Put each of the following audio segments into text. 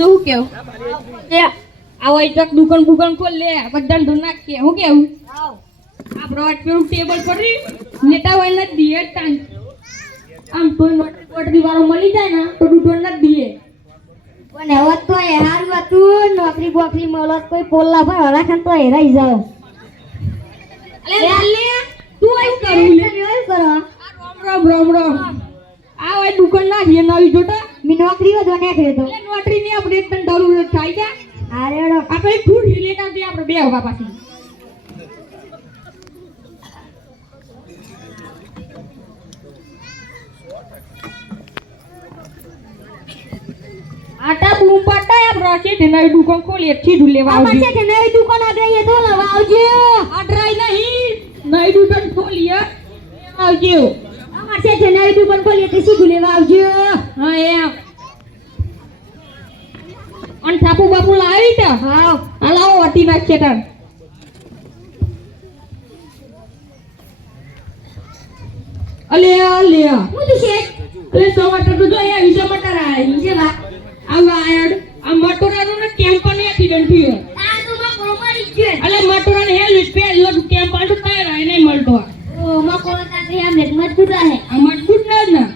તો હું કેવું લે આવો એક દુકાન ખોલ લે બધા ધૂન નાખીએ હું કેવું આપણો પેલું ટેબલ પડી નેતા હોય ને દીએ તાન આમ તો નોટ દીવારો મળી જાય ને તો દુકાન ના દીએ પણ હવે તો એ હારું હતું નોકરી બોકરી મળત કોઈ પોલ્લા પર હરાખન તો હેરાઈ જાવ અલે તું આઈ કરું લે એવું કરો રામ આ હોય દુકાન ના દીએ નવી જોટા મી નોકરી વધવા નીકળ્યો તો એટલે નોકરી ની આપણે તન ડરું થાય જા આરેડો આપણે ફૂડ લેતા દે આપણે બે હોવા પાછી આટા બૂમ પાટા એમ રાશે તે નવી દુકાન ખોલી સીધું લેવા આવજો અમાર છે નવી દુકાન આગળ તો લેવા આવજો આ ડ્રાઈ નહીં નવી દુકાન ખોલી આવજો અમાર છે નવી દુકાન ખોલી તો સીધું લેવા આવજો હા એમ અન થાપુ બાપુ લાવી તા હા લાવો વટી નાખીએ તાર અલે હું તો છે અલે ટમાટર તો જો અહીંયા વિશે મટર આવી જે વાત આ વાયડ આ મટોરાનો ને કેમ્પ ને એક્સિડન્ટ થયો આ તો માં કોમરી છે અલે મટોરાને હેલ્મેટ પહેર્યો તો કેમ્પ આડો થાય નહીં મળતો ઓ માં કોણ તારી આમ નેટ મજબૂત રહે આ મજબૂત ના જ ના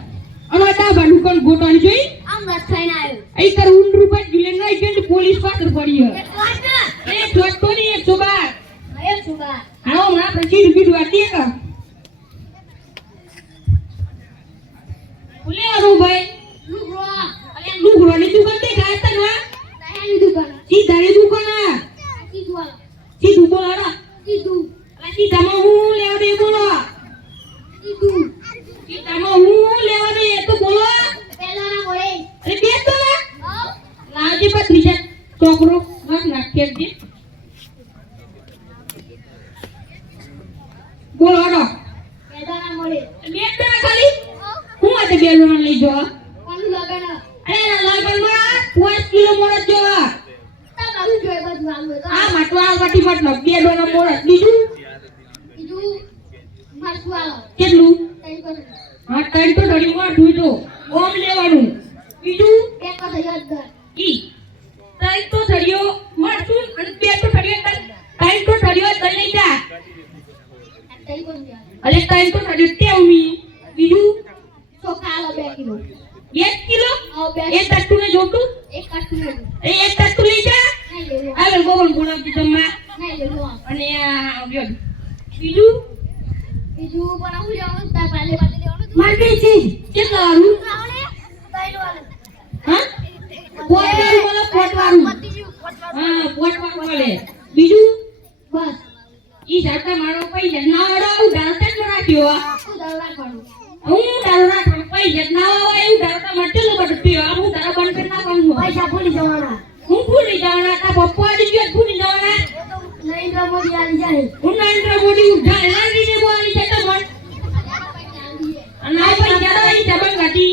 અને ડાબા દુકાન ગોટાની જોઈ આમ રસ થઈને આવ્યો અહીં કર 1 રૂપિયા ગિલે નહીં કે પોલીસ પાછળ પડી એક વાત ના એ છોટો ની 112 એક સુબા હાલો હમણાં આપણે સીધું બીડું આટીએ કા બોલે આરો ભાઈ લુગરો અલે લુગરોની દુકાન દેખાય તને તારી દુકાન સીધાની દુકાન આ સીધું સીધું બોલાડા સીધું અલે સીધામાં હું લેવા દે બોલો સીધું સીધામાં હું લેવા દે એ તો બોલો પેલા ના બોલે અરે બે તો ને હા લાજી પર બીજા છોકરો નાખ નાખી દે બોલાડો પેલા ના બોલે બે તો ના ખાલી હું આજે બેલણ લઈ જો કોણ લગન અરે લગનમાં 5 કિલો મોરત જો તારું જોઈ બધું આમ તો આ માટો આ વાટી માટલો બે ડોના મોરત બીજું બીજું મારવાલો કેટલું તઈ પર હા ત્રણ તો ધડી માં ધુઈજો ઓમ લેવાનું બીજું એક તો યાદ કર ઈ ત્રણ તો ધડિયો મારશું અને બે તો ધડિયો ત્રણ તો ધડિયો દઈ લઈ જા તઈ પર અલે ત્રણ તો ધડિયો તે ઉમી બીજું ચોખા લો 2 કિલો 1 કિલો આવ 2 એ તટ્ટુ ને જોતું એક કાટલું એ એક તટ્ટુ લઈ જા નહીં લેવો આવે ગોબન બોલાવતી જમવા નહીં લેવો અને આ બ્યો બીજું બીજું બનાવું લેવાનું તાર પાલે પાલે લેવાનું માર્કેટ છે કેટલા આરું આવને તઈ લેવાનું હા પોટવારું બોલો પોટવારું હા પોટવારું બોલે બીજું બસ ઈ જાતા મારો પૈસા ના અડાવ ડાલતા જ રાખ્યો શું દવા કરું હું તારો રાખવાનો પૈસા ના આવે એવું ડાલતા મટેલો બટપ્યો હું તારો બંધ કરી નાખવાનું પૈસા ભૂલી જવાના હું ભૂલી જવાના તા પપ્પા જ ગયો ભૂલી જવાના નરેન્દ્ર મોદી આવી જાય હું નરેન્દ્ર મોદી ઉઠા લાગી દે બોલી જતો મન અને આ પૈસા તો ઈ જબન ગાતી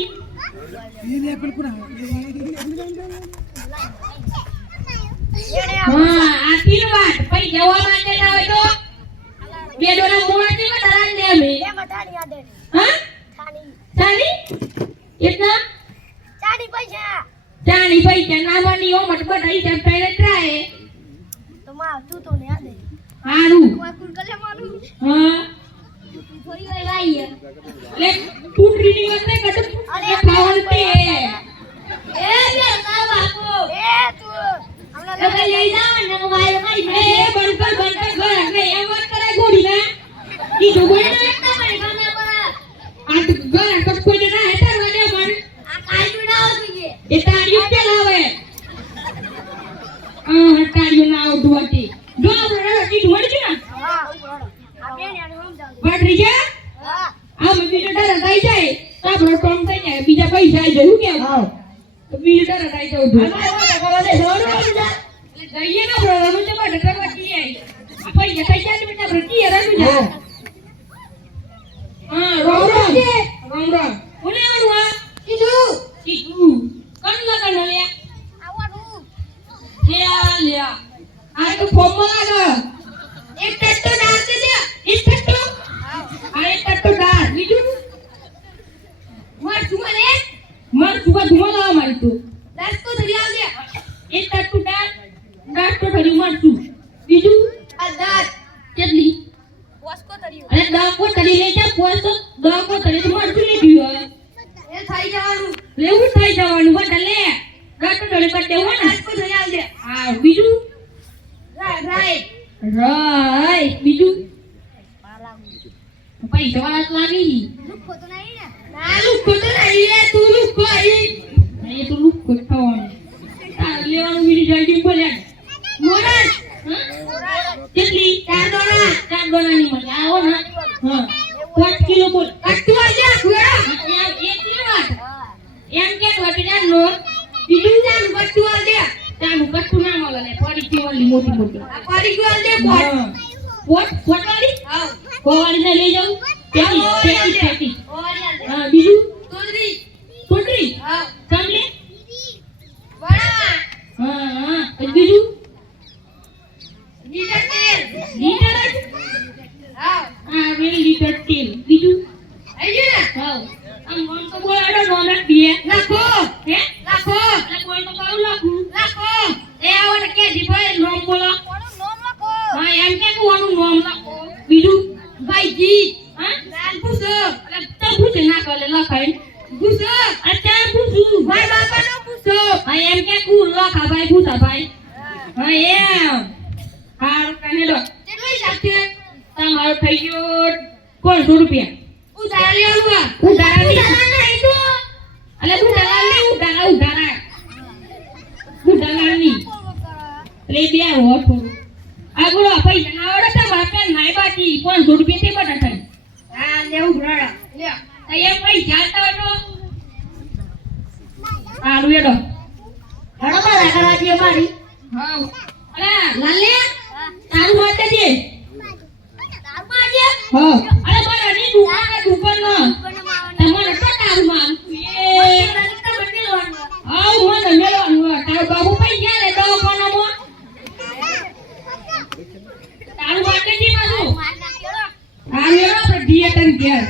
હા આ તીન વાત પૈ જવા માટે ના હોય તો બે ડોના મોડા થી વધારા દે અમે હા ચાલી કેટલા ચાની પૈસા ના બની ઓ મત બધાઈ જમ પહેલે ટ્રાય હારું હા લે ટૂટરી ની વાત નહીં કટ ખાવાનું તે એ બંકર ઘર ને એમ વાત કરે ગોડી ના ઈ જો બોલે આ તો ઘર તો કોઈ ના હેતર વાગે મન એ તાળીઓ પેલાવે હા તાળીઓ ના આવતું હતી જો આપણે ઈ ઢોળ છે ને વાટરી છે આ મે બીજો ડર થઈ જાય તો આપણો ટોમ થઈ જાય બીજા પૈસા આવી જાય શું કે હા તો બીજો ડર થઈ જાય ઢોળ એટલે જઈએ ને બ્રો રમું છે બટ કરવા કી આવી આ પૈસા થઈ જાય બેટા ભરતી રમું છે હા રોમ રોમ કોને આવડું આ કીધું કોણ લગન લે લે આ તો ફોર્મ લાગે એક ટટ્ટો ડાળ દે એક ટટ્ટો આ એક ટટ્ટો ડાળ બીજું મર સુવા ધુમા લાવા મારી તું દસ તો ધરી આવ દે વાળી મરચું બીજું કેટલી અરે દાકો તરી લે છે પોસ દાકો તરી તો મરચું લીધું હોય લેવું થઈ જવાનું બટા લે ગાટો ડોલે પટ્ટે હો ને હા બીજું રાય બીજું પૈસા વાળા તો લાગી ના લુખો તો નહીં એ તું લુખો એ તો લુખો ખાવાનું તાર લેવાનું બીજું જલ્દી બોલ્યા મોરસ કેટલી 4 દોણાની મળે આવો ને હા 5 કિલો બોલ કટ્ટુ આજા ખુરા એટલી વાત એમ કે વટીના નો બીજું જાન કટ્ટુ આલ દે તાનું કટ્ટુ ના મળે ને પડી કેવલી મોટી મોટી આ પડી ગયો આલ દે પોટ વાળી હા કોવાળી ને લઈ જાઉં પેટી હા બીજું તોતરી હા સાંભળે બરાબર હા બીજું લીટર હા લીટર તેલ બીજું આઈ ગયું ને હા આમ મન તો બોલાડો નોનક દીએ લાખો હે લાખો એટલે કોઈ તો કરું લાખો એ આવો ને કે જીભાઈ નોમ બોલો કોનું નોમ લખો હા એમ કે કોનું નોમ લખો બીજું ભાઈજી હા નામ પૂછો એટલે તો પૂછે ના કરે લખાઈ પૂછો અચ્છા પૂછું ભાઈ બાપાનો પૂછો હા એમ કે કુ લખા ભાઈ પૂછા ભાઈ હા એમ હારું કને દો કેટલું હિસાબ છે તમારો થઈ ગયો 500 રૂપિયા ઉધાર લેવાનું ઉધાર નહીં તો અલે ઉધાર નહીં ઉધાર નહીં લે બે હો થોડું આ બોલો પૈસા ના આવડે તો બાપે નાઈ બાકી 500 રૂપિયા તે બટા થાય હા લેવું ભરાડા લે તૈયાર પૈસા ચાલતા હોય તો હારું એડો બરાબર આગળ દે મારી હા અલે લાલે તારું માટે દે હા અરે મારા ની દુકાન નો તમારે તો તારું માન આવ મને મેળવાનું તારો બાબુ પૈ ગયા રે દવાખાનામાં તારું માટે દી બાજુ આ મેળો આપણે દિયે તન ઘેર